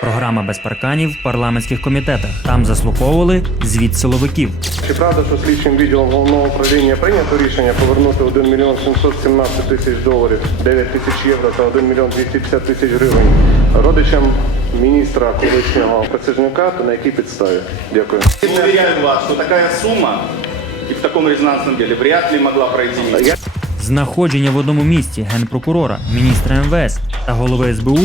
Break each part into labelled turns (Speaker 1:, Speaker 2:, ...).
Speaker 1: Програма без парканів в парламентських комітетах. Там заслуховували звіт силовиків.
Speaker 2: Чи правда, що слідчим відділом головного управління прийнято рішення повернути 1 мільйон 717 тисяч доларів, 9 тисяч євро та 1 мільйон 250 тисяч гривень родичам міністра колишнього Присяжнюка та на якій підставі? Дякую.
Speaker 3: Уверяю вас, что такая сумма и в таком резонансном деле вряд ли могла пройти
Speaker 1: Знаходження в одному місці генпрокурора, міністра МВС та голови СБУ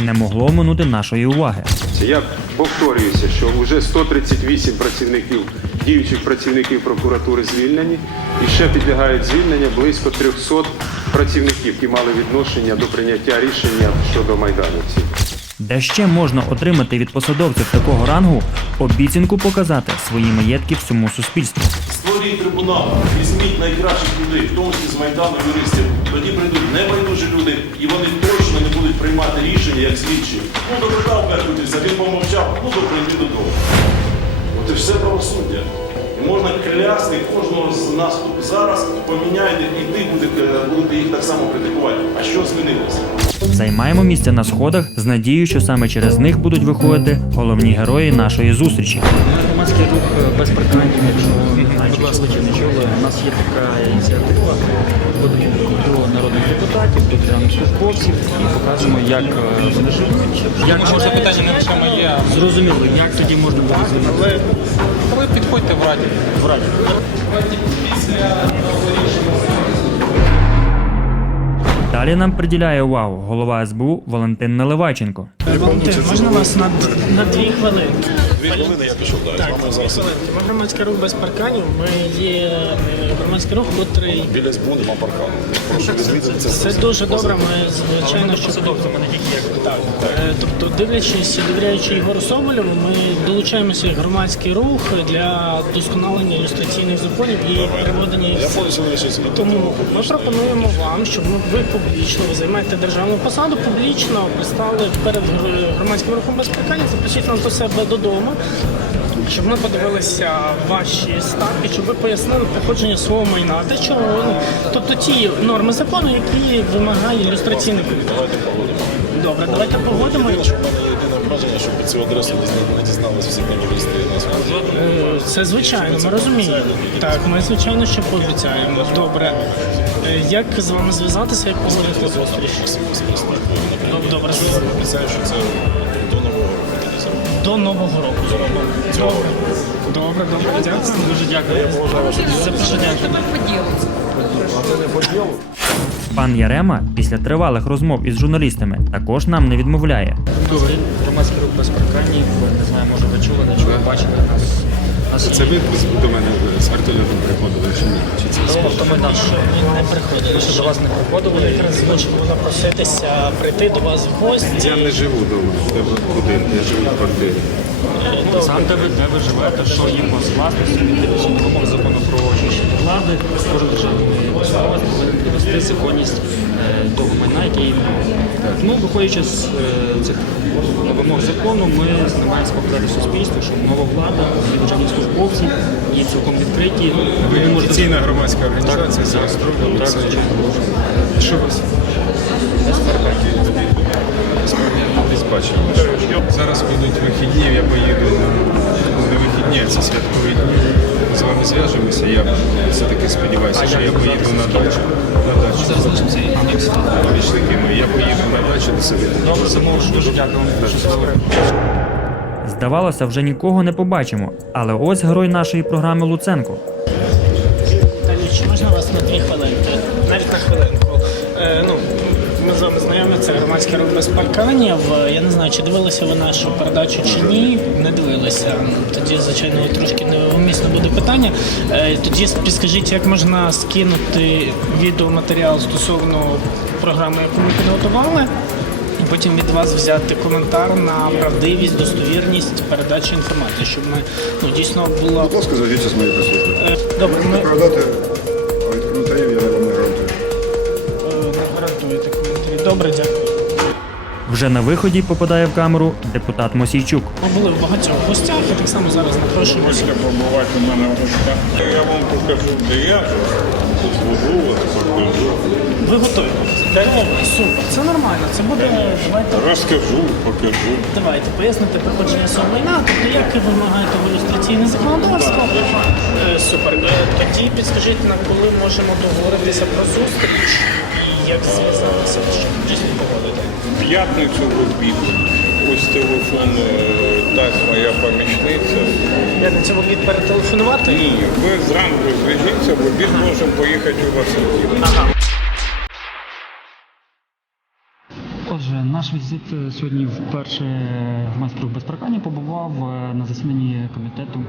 Speaker 1: не могло минути нашої уваги.
Speaker 4: Я повторююся, що вже 138 працівників, діючих працівників прокуратури звільнені, і ще підлягають звільненню близько 300 працівників, які мали відношення до прийняття рішення щодо майдановців.
Speaker 1: Де ще можна отримати від посадовців такого рангу обіцянку показати свої маєтки всьому суспільству.
Speaker 5: Створіть трибунал, візьміть найкращих людей, в тому числі з Майдану юристів. Тоді прийдуть небайдужі люди, і вони приймати рішення як слідчі. Ну, допитав Беркутівця, він помовчав, ну добре, йди додому. От і все правосуддя. І можна клясти кожного з нас тут зараз, поміняйте, і ви будете, їх так само критикувати. А що змінилося?
Speaker 1: Займаємо місця на сходах з надією, що саме через них будуть виходити головні герої нашої зустрічі.
Speaker 6: Громадський рух без парканів, якщо чули чи не чули, у нас є така ініціатива до народних депутатів, до державних службовців і показуємо, як е, як
Speaker 7: Може запитання не лише моє,
Speaker 6: зрозуміло, як тоді можна буде змінити.
Speaker 7: а ви підходьте в раді.
Speaker 6: в раді.
Speaker 1: Далі нам приділяє увагу голова СБУ Валентин Наливайченко.
Speaker 8: Валентин, можна вас на, на дві хвилини? Дві хвилини я пішов, так. Ми громадський рух без парканів. Ми є е, громадський рух, котрий.
Speaker 9: Біля СБУ нема паркану. Прошу відвідати це.
Speaker 8: Це дуже добре. Ми звичайно, що. Е, Тобто, дивлячись, і довіряючи Ігору Соболєву, ми долучаємося як громадський рух для досконалення ілюстраційних законів і переведення.
Speaker 9: Я
Speaker 8: в
Speaker 9: повністю не лише
Speaker 8: Тому ми пропонуємо вам, щоб ми- ви публічно ви займаєте державну посаду, публічно пристали перед гр- громадським рухом без парканів, запросіть нас до себе додому. Щоб ми подивилися ваші статки, щоб ви пояснили походження свого майна, для чого ну, тобто ті норми закону, які вимагає ілюстраційний комітет. Добре, давайте погодимо.
Speaker 9: У мене єдине враження, що під цю адресу не дізналися всі журналісти нас.
Speaker 8: Е, Це звичайно, ми розуміємо. Так, ми звичайно ще пообіцяємо. Добре. Е, Як з вами зв'язатися, як поговорити зустріч? Добре,
Speaker 9: Обіцяю, що це до нового року.
Speaker 8: Добре. Добре, добре, дякую. Дуже дякую. Запрошення.
Speaker 1: Пан Ярема після тривалих розмов із журналістами також нам не відмовляє.
Speaker 6: Добре, громадський рух без парканів, не знаю, може ви чули, не чули, бачили нас. Нас
Speaker 4: Це ви до мене з вертольотом приходили чи ні? Чи це
Speaker 8: Тобто ми наш не приходили.
Speaker 6: Що до вас не приходили,
Speaker 8: Якраз хочемо запроситися прийти до вас в гості.
Speaker 4: Я не живу вдома, в будинку, я живу в квартирі.
Speaker 6: Сам де ви, де ви живете, що є у вас власності, вимог закону про очищення влади, кожен державний повинен довести законність е, того майна, який. Ну, виходячи з е, цих вимог закону, ми намагаємося показати суспільству, що нова влада, і державні службовці є цілком відкриті. Ви
Speaker 4: Офіційна громадська організація зареєстрована.
Speaker 6: так, звичайно.
Speaker 4: Що вас? Десь бачимо. Зараз будуть вихідні, я поїду на вихідні, це святкові дні. Вами зв'яжемося. Я все-таки сподіваюся, що я поїду на дачу. На дачу.
Speaker 6: Зараз залишимося
Speaker 4: Помічники мої, я поїду на дачу до себе.
Speaker 6: Добре, замовиш. Дуже дякую.
Speaker 1: Здавалося, вже нікого не побачимо. Але ось герой нашої програми Луценко.
Speaker 8: Далі, чи можна вас на дві хвилинки? Навіть на хвилинку. Е, ну, ми з вами знайомі, це громадський рух без парканів. Е, Я не знаю, чи дивилися ви нашу передачу чи ні. Не дивилися. Тоді, звичайно, трошки неумісно буде питання. Е, тоді підскажіть, як можна скинути відеоматеріал стосовно програми, яку ми підготували. І потім від вас взяти коментар на правдивість, достовірність передачі інформації, щоб ми ну, дійсно було
Speaker 9: Будь ласка, зайдіть з моєї присутності.
Speaker 8: Е, Добре, ми
Speaker 9: Продати від коментарів я вам не гарантую.
Speaker 8: е, не гарантуєте коментарі. Добре, дякую.
Speaker 1: Вже на виході попадає в камеру депутат Мосійчук.
Speaker 8: Ми були в багатьох гостях і так само зараз запрошуємо.
Speaker 10: побувати у мене в гостях. Я вам покажу, де я живу.
Speaker 9: Вас, покажу.
Speaker 8: Ви готові? Добре, супер. Це нормально. Це буде. Давайте
Speaker 9: Розкажу, покажу.
Speaker 8: давайте пояснити проходження свого майна, тобто як ви вимагаєте в ілюстраційне законодавство. Супер. Е, Тоді підскажіть нам, коли можемо договоритися про зустріч і як зв'язатися, щоб дійсно погодити.
Speaker 9: П'ятницю в обід. Ось телефон е, дасть моя помічниця.
Speaker 8: Я на цьому обід перетелефонувати?
Speaker 9: Ні, ви зранку зв'яжіться, в обід можемо поїхати у Васильків.
Speaker 8: Ага.
Speaker 6: Отже, наш візит е, сьогодні вперше в майстру без паркання побував е, на засіданні комітету,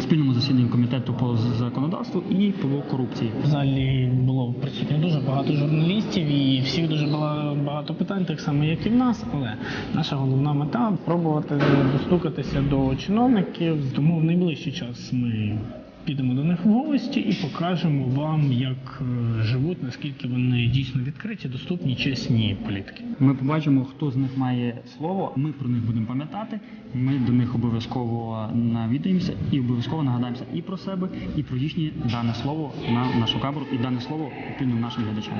Speaker 6: спільному засіданні комітету по законодавству і по корупції.
Speaker 8: В залі було присутньо дуже багато журналістів і всіх дуже бала- багато питань, так само як і в нас. Але наша головна мета спробувати достукатися до чиновників. Тому в найближчий час ми підемо до них в гості і покажемо вам, як е, живуть, наскільки вони дійсно відкриті, доступні, чесні політики.
Speaker 6: Ми побачимо, хто з них має слово. Ми про них будемо пам'ятати. Ми до них обов'язково навідаємося і обов'язково нагадаємося і про себе, і про їхнє дане слово на нашу камеру, і дане слово відповідно нашим глядачам.